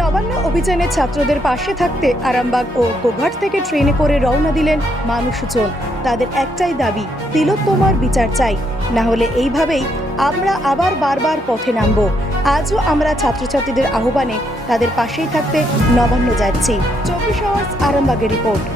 নবান্ন অভিযানে ছাত্রদের পাশে থাকতে আরামবাগ ও গোঘাট থেকে ট্রেনে করে রওনা দিলেন মানুষজন। তাদের একটাই দাবি, তিলোত্তমার বিচার চাই, না হলে এইভাবেই আমরা আবার বারবার পথে নামব। আজও আমরা ছাত্রছাত্রীদের আহ্বানে তাদের পাশেই থাকতে নবান্ন যাচ্ছি। 24 আওয়ার্স আরামবাগের রিপোর্ট।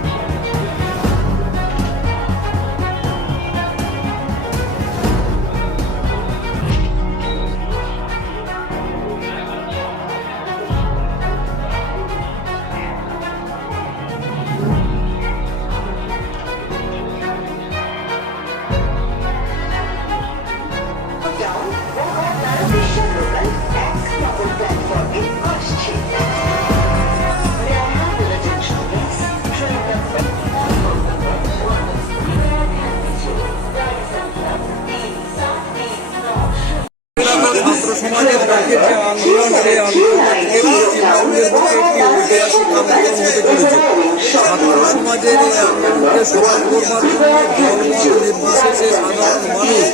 ছাত্র সমাজের পক্ষে যে আন্দোলন, সেই আন্দোলন থেকে পশ্চিমবঙ্গের বুকে একটি ঐতিহাসিক আন্দোলন হতে চলেছে। ছাত্র সমাজের এই আন্দোলনকে সফল করবার জন্য দলমত নির্বিশেষে সাধারণ মানুষ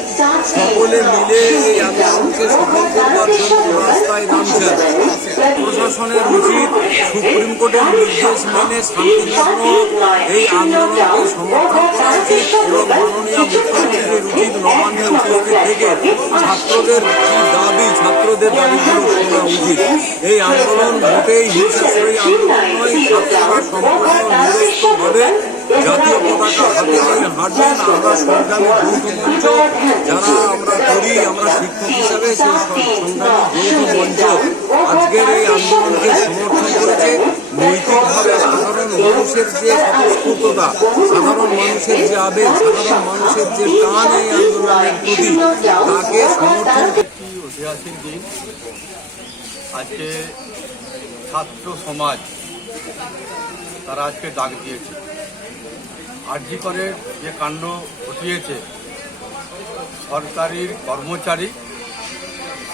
সকলে মিলে এই আন্দোলনকে সফল করবার জন্য রাস্তায় নামছেন। প্রশাসনের উচিত সুপ্রিম কোর্টের নির্দেশ মেনে শান্তিপূর্ণ এই আন্দোলনকে সমর্থন করা উচিত এবং মাননীয় মুখ্যমন্ত্রীর উচিত নবান্নে উপস্থিত থেকে ছাত্রদের দাবি, ছাত্রদের দাবিগুলো শোনা উচিত। এই আন্দোলন মোটেই হিংসাত্মক আন্দোলন নয়। ছাত্ররা সম্পূর্ণ নিরস্ত্রভাবে জাতীয় পতাকা হাতে নিয়ে হাঁটবেন। আমরা সংগ্রামী যৌথ মঞ্চ যারা আমরা করি, আমরা শিক্ষক হিসাবে সেই সংগ্রামী যৌথ মঞ্চ আজকের এই আন্দোলনকে সমর্থন করেছে। নৈতিকভাবে সাধারণ মানুষের যে স্বতঃস্ফূর্ততা, সাধারণ মানুষের যে আবেগ, সাধারণ মানুষের যে টান এই আন্দোলনের প্রতি, তাকে সমর্থন। ঐতিহাসিক দিন আজকে ছাত্র সমাজ তারা আজকে ডাক দিয়েছে। আরজি করে যে কাণ্ড ঘটিয়েছে, সরকারি কর্মচারী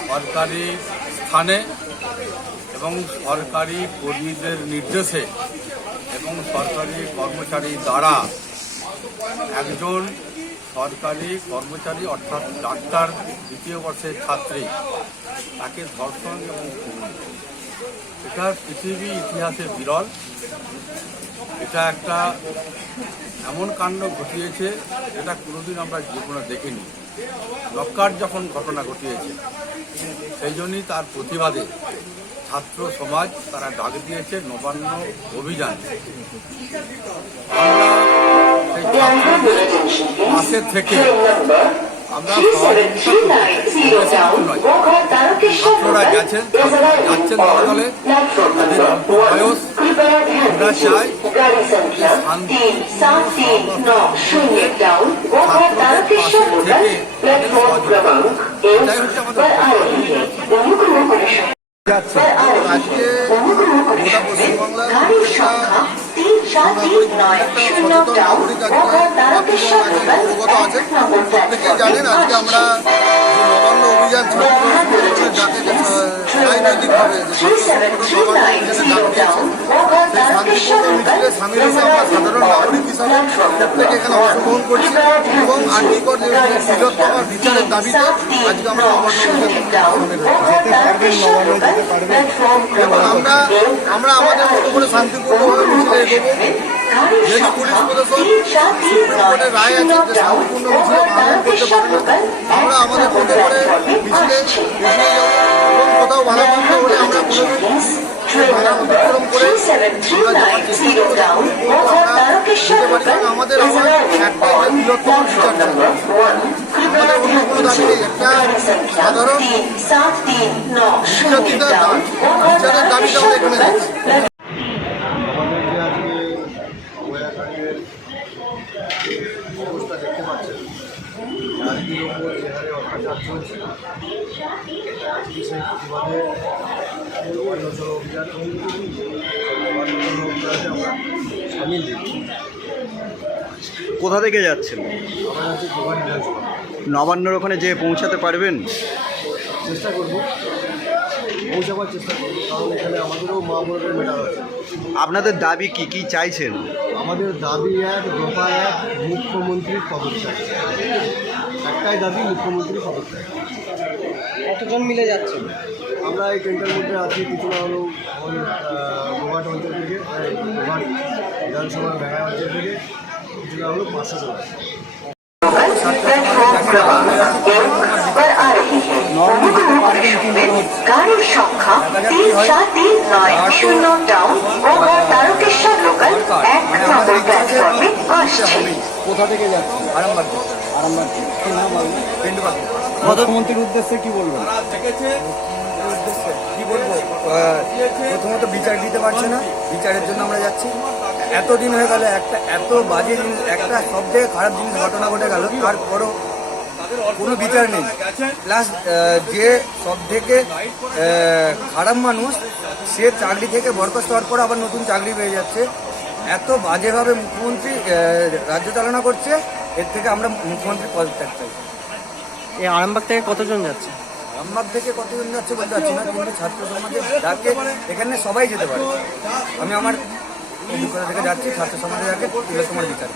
সরকারি স্থানে এবং সরকারি কর্মীদের নির্দেশে এবং সরকারি কর্মচারী দ্বারা একজন সরকারি কর্মচারী অর্থাৎ ডাক্তার দ্বিতীয় বর্ষের ছাত্রী, তাকে ধর্ষণ এবং খুন, এটা পৃথিবী ইতিহাসে বিরল। এটা একটা এমন কাণ্ড ঘটিয়েছে যেটা কোনোদিন আমরা জীবনে দেখিনি। লক্কার যখন ঘটনা ঘটিয়েছে, সেই জন্যই তার প্রতিবাদে ছাত্র সমাজ তারা ডাক দিয়েছে নবান্ন অভিযান। আমরা সেই ছাত্রদের পাশে থেকে আমরা ছাত্ররা যাচ্ছেন দলে দলে, তাদের অল্প বয়স, আমরা চাই শান্তি ছাত্রদের পাশে থেকে তাদের সহযোগিতা, এটাই হচ্ছে আমাদের। আজকে গোটা পশ্চিমবাংলার অবগত আছেন, প্রত্যেকেই জানেন আজকে আমরা নবান্ন অভিযান রাজনৈতিকভাবে শান্তিপূর্ণ মিছিলে সামিল হয়ে আমরা সাধারণ নাগরিক হিসাবে প্রত্যেকে এখানে অংশগ্রহণ করছি এবং আর্থিকর যে তিলোত্তমার বিচারের দাবিতে আজকে আমরা নবান্ন এবং আমরা আমাদের মতো করে শান্তিপূর্ণভাবে মিছিলে এগোবো। যেহেতু পুলিশ প্রশাসন সুপ্রিম কোর্টের রায় আছে যে শান্তিপূর্ণ মিছিলে পালন করতে পারে না, আমরা আমাদের মতো করে মিছিলে এবং কোথাও বাধাপ্রাপ্ত হলে আমরা বাধা অতিক্রম করে আমাদের একটা বৃহত্তম বিচার চাই। আমাদের অন্য কোনো দাবি নেই। একটা সাধারণ বিচারের দাবিটা আমরা এখানে যাচ্ছি। অবস্থা দেখতে পাচ্ছেন, নারীদের উপর যে হারে অত্যাচার চলছে, আজকে সেই প্রতিবাদে নবান্ন চলো অভিযান আমরা সামিল দিচ্ছি। কোথা থেকে যাচ্ছেন? আমরা যাচ্ছি গোঘাট বিধানসভা। নবান্নর ওখানে যে পৌঁছাতে পারবেন? চেষ্টা করব, পৌঁছাবার চেষ্টা করব, কারণ এখানে আমাদেরও মা বোনদের মেটার আছে। আপনাদের দাবি কি কি চাইছেন? আমাদের দাবি এক, দফা এক, মুখ্যমন্ত্রীর পদত্যাগ। একটাই দাবি, মুখ্যমন্ত্রীর পদত্যাগ। কতজন মিলে যাচ্ছেন? আমরা এই ট্রেনটার মধ্যে আছি কিছু না হলেও আমাদের গোঘাট অঞ্চল থেকে গোঘাট বিধানসভার ভেড়া অঞ্চল থেকে কিছু না হলেও 500 জন আছে। प्लेटफॉर्म क्रमांक 1 पर आ रही है। गाड़ी संख्या 3-4-3-9-0 টাউন গোঘাট তারকেশ্বর লোকাল 1 নম্বর প্ল্যাটফর্মে আসছে। কোথা থেকে যাচ্ছে? আরামবাগ। কি নাম বলবেন? পেন্ডুবাবু। মুখ্যমন্ত্রীর উদ্দেশ্যে কি বলবেন? কি বলবো, প্রথমত বিচার দিতে পারছে না, বিচারের জন্য আমরা যাচ্ছি। এতদিন হয়ে গেল, একটা এত বাজে জিনিস, একটা সব থেকে খারাপ জিনিস ঘটনা ঘটে গেল, তারপরও কোনো বিচার নেই। প্লাস যে সব থেকে খারাপ মানুষ, সে চাকরি থেকে বরখাস্ত হওয়ার পর আবার নতুন চাকরি পেয়ে যাচ্ছে। এত বাজেভাবে মুখ্যমন্ত্রী রাজ্য চালনা করছে, এর থেকে আমরা মুখ্যমন্ত্রীর পদত্যাগ চাই। এই আরামবাগ থেকে কতজন যাচ্ছে? আরামবাগ থেকে কতজন যাচ্ছে বলতে পারছি না, কিন্তু ছাত্র সমাজের ডাকে এখানে সবাই যেতে পারে। আমি আমার অভিজ্ঞতা থেকে যাচ্ছি, ছাত্র সমাজের ডাকে তিলোত্তমার বিচার।